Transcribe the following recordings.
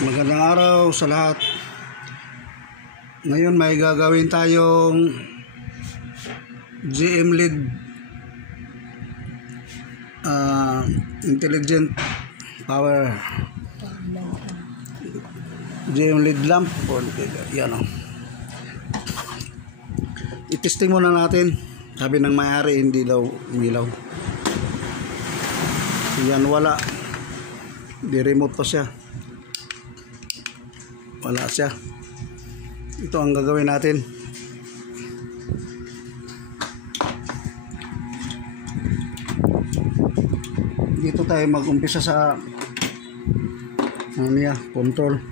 Magandang araw sa lahat. Ngayon may gagawin tayong GM LED intelligent power GM LED lamp. Yan o. I-testing muna natin. Sabi ng may-ari hindi daw umilaw. Yan, wala. Di remote pa siya. Wala siya. Ito ang gagawin natin. Dito tayo mag-umpisa sa control.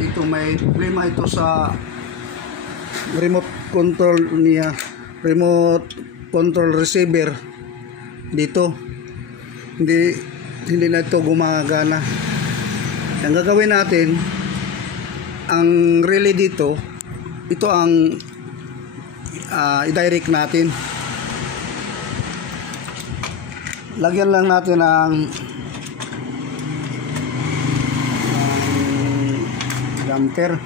Dito may problema ito sa remote control niya, remote control receiver. Dito hindi na ito gumagana. Ang gagawin natin, ang relay dito, ito ang i-direct natin. Lagyan lang natin ng damper.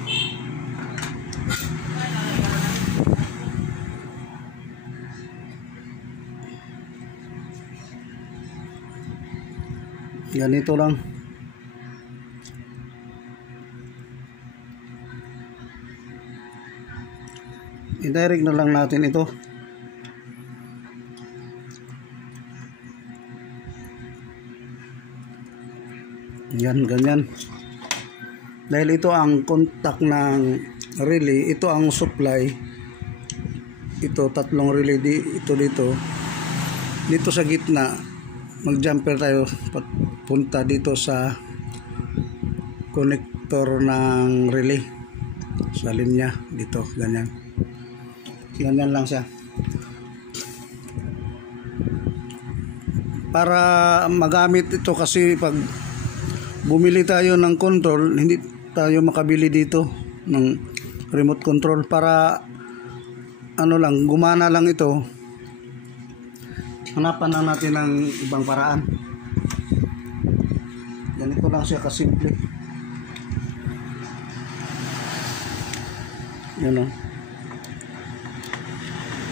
Ganito lang. I-direct na lang natin ito. Yan, ganyan. Dahil ito ang contact ng relay, ito ang supply. Ito, tatlong relay ito dito. Dito sa gitna, mag-jumper tayo punta dito sa connector ng relay sa linya dito, ganyan lang siya. Para magamit ito, kasi pag bumili tayo ng control, hindi tayo makabili dito ng remote control. Para lang, gumana lang ito, hanapan lang natin ng ibang paraan. Ganito lang siya kasimple. Yan o.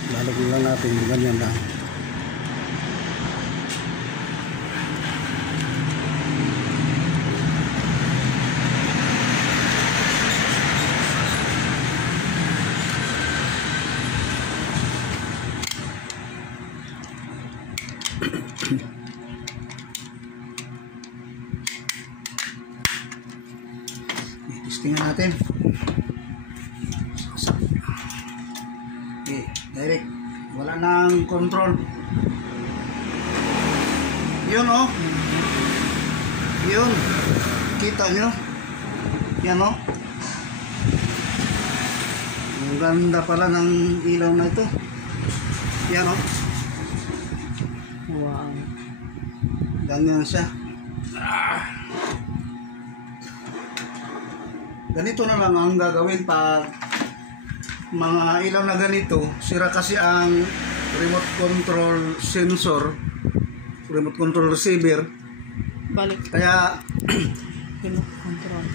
Lalagyan lang natin, ganyan lang. Testingan natin. Okay, direct. Wala nang control. Yun o. Yun. Kita nyo? Yan o. Ang ganda pala ng ilaw na ito. Yan o. Wow. Ganyan siya. Ganito na lang ang gagawin pag mga ilaw na ganito. Sira kasi ang remote control sensor, remote control receiver. Balik. Kaya Remote control.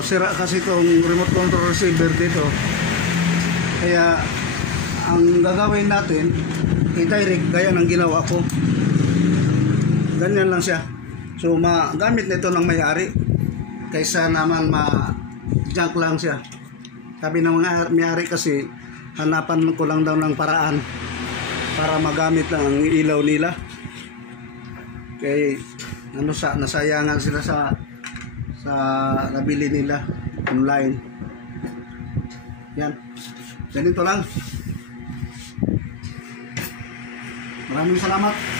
Sira kasi itong remote control receiver dito. Kaya ang gagawin natin, i-direct gaya ng ginawa ko. Ganyan lang siya. So magamit na ito ng may-ari, kaysa naman ma-junk lang siya. Sabi ng mga may-ari kasi, hanapan ko lang daw ng paraan para magamit ang ilaw nila. Kaya nasayangan sila sa nabili nila online. Yan. Ganito lang. Maraming salamat.